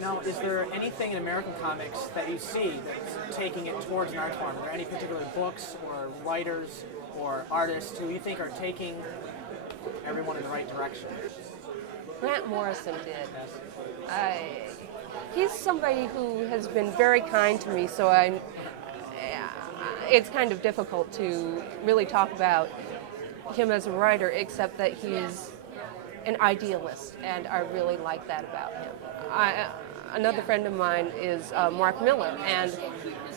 Now, is there anything in American comics that you see that's taking it towards an art form? Are there any particular books or writers or artists who you think are taking everyone in the right direction? Grant Morrison did. He's somebody who has been very kind to me, so it's kind of difficult to really talk about him as a writer, except that he's an idealist, and I really like that about him. Another friend of mine is Mark Miller, and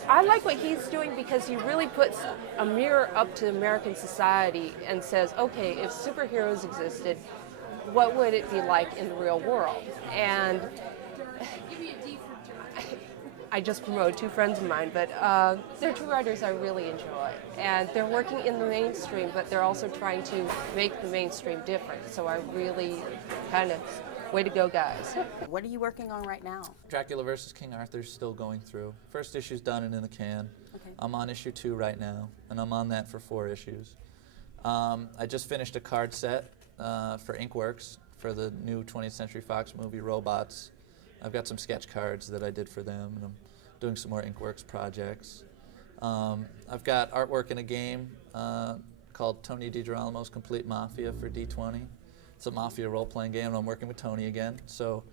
I like what he's doing because he really puts a mirror up to American society and says, okay, if superheroes existed, what would it be like in the real world? And I just promoted two friends of mine, but they're two writers I really enjoy. And they're working in the mainstream, but they're also trying to make the mainstream different. So I really kind of, way to go, guys. What are you working on right now? Dracula vs. King Arthur's still going through. First issue's done and in the can. Okay. I'm on issue 2 right now, and I'm on that for 4 issues. I just finished a card set for Inkworks for the new 20th Century Fox movie, Robots. I've got some sketch cards that I did for them, and I'm doing some more Inkworks projects. I've got artwork in a game called Tony DiGirolamo's Complete Mafia for D20. It's a mafia role-playing game, and I'm working with Tony again. So,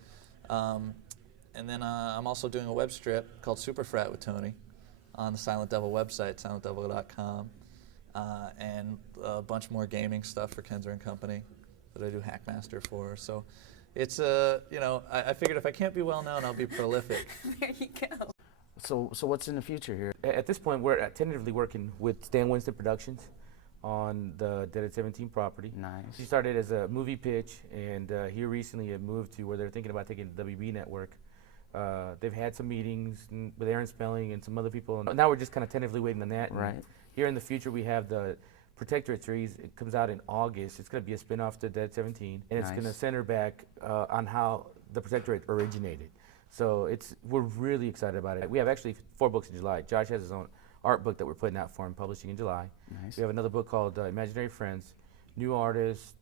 and then I'm also doing a web strip called Super Frat with Tony on the Silent Devil website, silentdevil.com, and a bunch more gaming stuff for Kenzer and Company that I do Hackmaster for. So, it's I figured if I can't be well known, I'll be prolific. There you go. So what's in the future here? At this point, we're tentatively working with Stan Winston Productions on the Dead at 17 property. Nice. She started as a movie pitch, and here recently it moved to where they're thinking about taking it to WB Network. They've had some meetings with Aaron Spelling and some other people. And now we're just kind of tentatively waiting on that. Right. And here in the future, we have the Protectorate series. It comes out in August. It's going to be a spin-off to Dead 17, and it's going to center back on how the Protectorate originated. So we're really excited about it. We have actually 4 books in July. Josh has his own art book that we're putting out for him, publishing in July. Nice. We have another book called Imaginary Friends, new artist.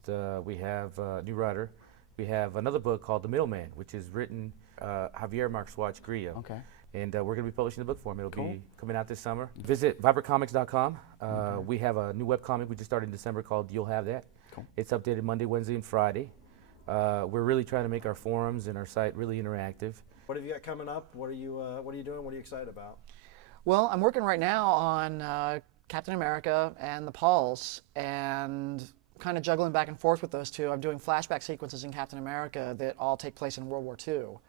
We have new writer. We have another book called The Middleman, which is written Javier Marxuach Grillo. Okay. And we're going to be publishing the book for him. It'll be coming out this summer. Visit vibrantcomics.com. We have a new webcomic we just started in December called You'll Have That. Cool. It's updated Monday, Wednesday, and Friday. We're really trying to make our forums and our site really interactive. What have you got coming up? What are you doing? What are you excited about? Well, I'm working right now on Captain America and the Pauls, and kind of juggling back and forth with those two. I'm doing flashback sequences in Captain America that all take place in World War II.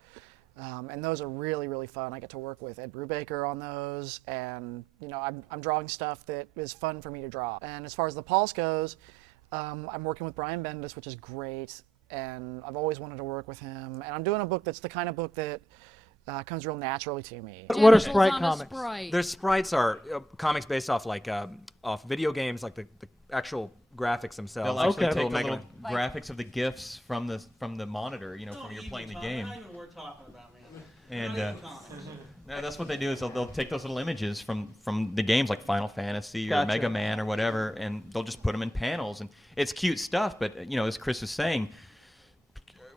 And those are really, really fun. I get to work with Ed Brubaker on those, and I'm drawing stuff that is fun for me to draw. And as far as the Pauls goes, I'm working with Brian Bendis, which is great, and I've always wanted to work with him. And I'm doing a book that's the kind of book that comes real naturally to me. What are sprite comics? Their sprites are comics based off off video games, like the actual graphics themselves. They'll actually take the little graphics of the GIFs from the monitor, from you're playing the game. Not even worth talking about, man. And that's what they do is they'll take those little images from the games like Final Fantasy or Mega Man or whatever, and they'll just put them in panels, and it's cute stuff. But as Chris was saying,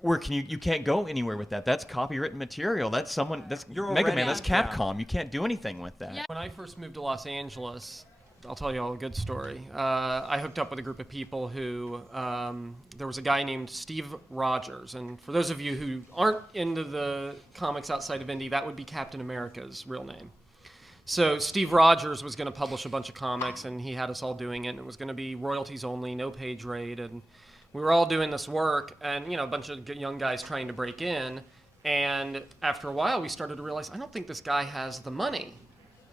you can't go anywhere with that. That's copywritten material. That's Mega Man. That's Capcom. You can't do anything with that. When I first moved to Los Angeles, I'll tell you all a good story. I hooked up with a group of people who, there was a guy named Steve Rogers, and for those of you who aren't into the comics outside of indie, that would be Captain America's real name. So Steve Rogers was going to publish a bunch of comics, and he had us all doing it, and it was going to be royalties only, no page rate, and we were all doing this work, and a bunch of young guys trying to break in, and after a while we started to realize, I don't think this guy has the money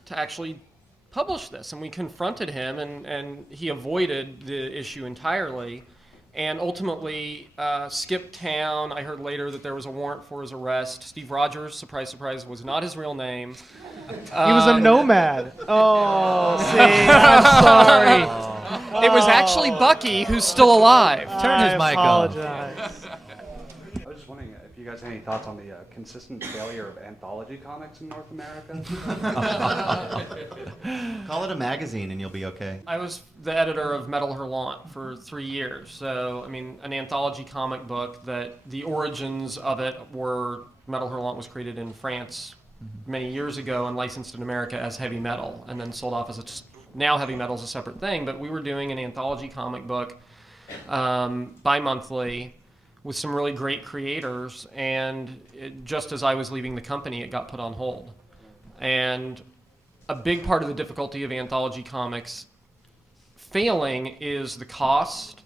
to actually publish this, and we confronted him, and he avoided the issue entirely, and ultimately skipped town. I heard later that there was a warrant for his arrest. Steve Rogers, surprise, surprise, was not his real name. He was a nomad. Oh, see, I'm sorry. It was actually Bucky, who's still alive. Turn his mic on. I was just wondering if you guys had any thoughts on the consistent failure of anthology comics in North America? Call it a magazine and you'll be okay. I was the editor of Metal Hurlant for 3 years. So, an anthology comic book that the origins of it were Metal Hurlant was created in France many years ago and licensed in America as heavy metal, and then sold off as now heavy metal is a separate thing. But we were doing an anthology comic book bi-monthly with some really great creators, and just as I was leaving the company, it got put on hold. And a big part of the difficulty of anthology comics failing is the cost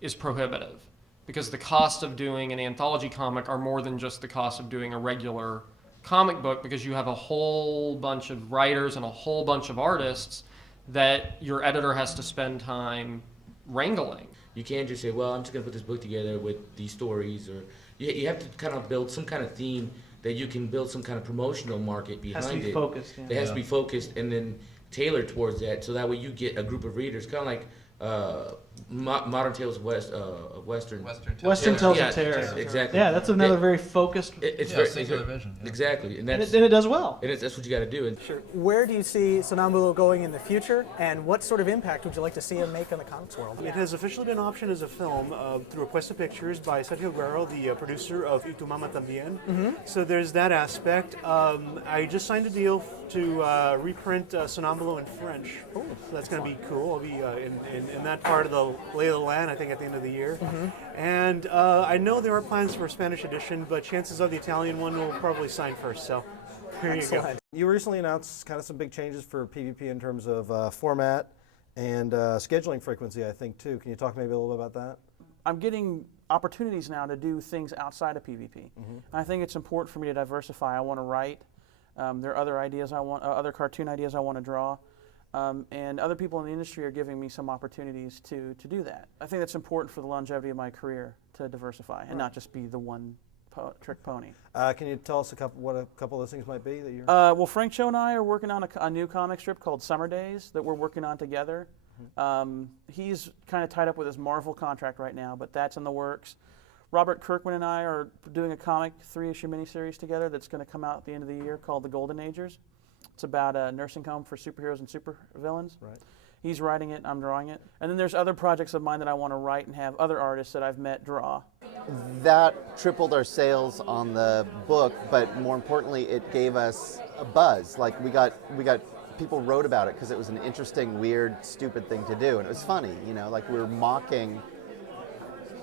is prohibitive, because the cost of doing an anthology comic are more than just the cost of doing a regular comic book, because you have a whole bunch of writers and a whole bunch of artists that your editor has to spend time wrangling. You can't just say, well, I'm just going to put this book together with these stories, or you have to kind of build some kind of theme that you can build some kind of promotional market behind it. Has to be focused. Yeah. It has to be focused and then tailored towards that, so that way you get a group of readers, kind of like Modern Tales of Western. Western Tales of Terror. Exactly. Yeah, that's another very focused. It's very singular vision. Exactly, and it does well. And that's what you got to do. And Sure. Where do you see Sonambulo going in the future, and what sort of impact would you like to see him make on the comics world? It has officially been optioned as a film through Requesta Pictures by Sergio Guerrero, the producer of Y Tu Mama Tambien. So there's that aspect. I just signed a deal to reprint Sonambulo in French. So that's going to be cool. I'll be in that part of the lay of the land, I think, at the end of the year. And I know there are plans for a Spanish edition, but chances are the Italian one will probably sign first. So here you go. You recently announced kind of some big changes for PvP in terms of format and scheduling frequency, I think, too. Can you talk maybe a little bit about that? I'm getting opportunities now to do things outside of PvP. I think it's important for me to diversify. I want to write. There are other ideas I want, other cartoon ideas I want to draw. And other people in the industry are giving me some opportunities to do that. I think that's important for the longevity of my career, to diversify and not just be the one trick pony. Can you tell us what a couple of those things might be that you're? Well, Frank Cho and I are working on a new comic strip called Summer Days that we're working on together. He's kind of tied up with his Marvel contract right now, but that's in the works. Robert Kirkman and I are doing a comic 3-issue miniseries together that's going to come out at the end of the year called The Golden Agers. It's about a nursing home for superheroes and supervillains. Right. He's writing it, I'm drawing it. And then there's other projects of mine that I want to write and have other artists that I've met draw. That tripled our sales on the book, but more importantly, it gave us a buzz. Like we got people wrote about it because it was an interesting, weird, stupid thing to do, and it was funny. You know, like we were mocking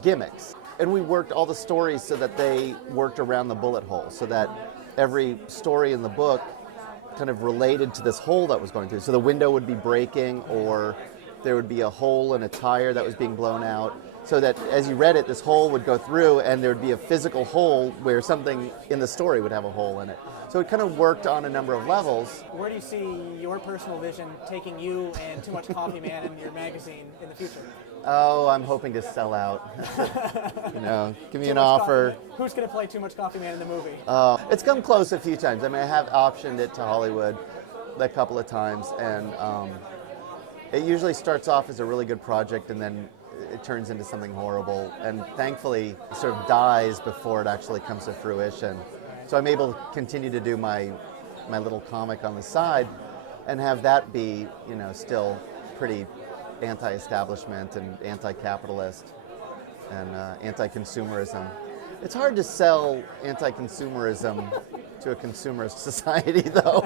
gimmicks, and we worked all the stories so that they worked around the bullet hole, so that every story in the book kind of related to this hole that was going through. So the window would be breaking, or there would be a hole in a tire that was being blown out, so that as you read it, this hole would go through and there would be a physical hole where something in the story would have a hole in it. So it kind of worked on a number of levels. Where do you see your personal vision taking you and Too Much Coffee Man and your magazine in the future? Oh, I'm hoping to sell out. You know, give me Too an Much offer. Coffee. Who's going to play Too Much Coffee Man in the movie? It's come close a few times. I mean, I have optioned it to Hollywood a couple of times, and it usually starts off as a really good project, and then it turns into something horrible, and thankfully it sort of dies before it actually comes to fruition. So I'm able to continue to do my little comic on the side and have that be, you know, still pretty anti-establishment and anti-capitalist and anti-consumerism. It's hard to sell anti-consumerism to a consumerist society, though.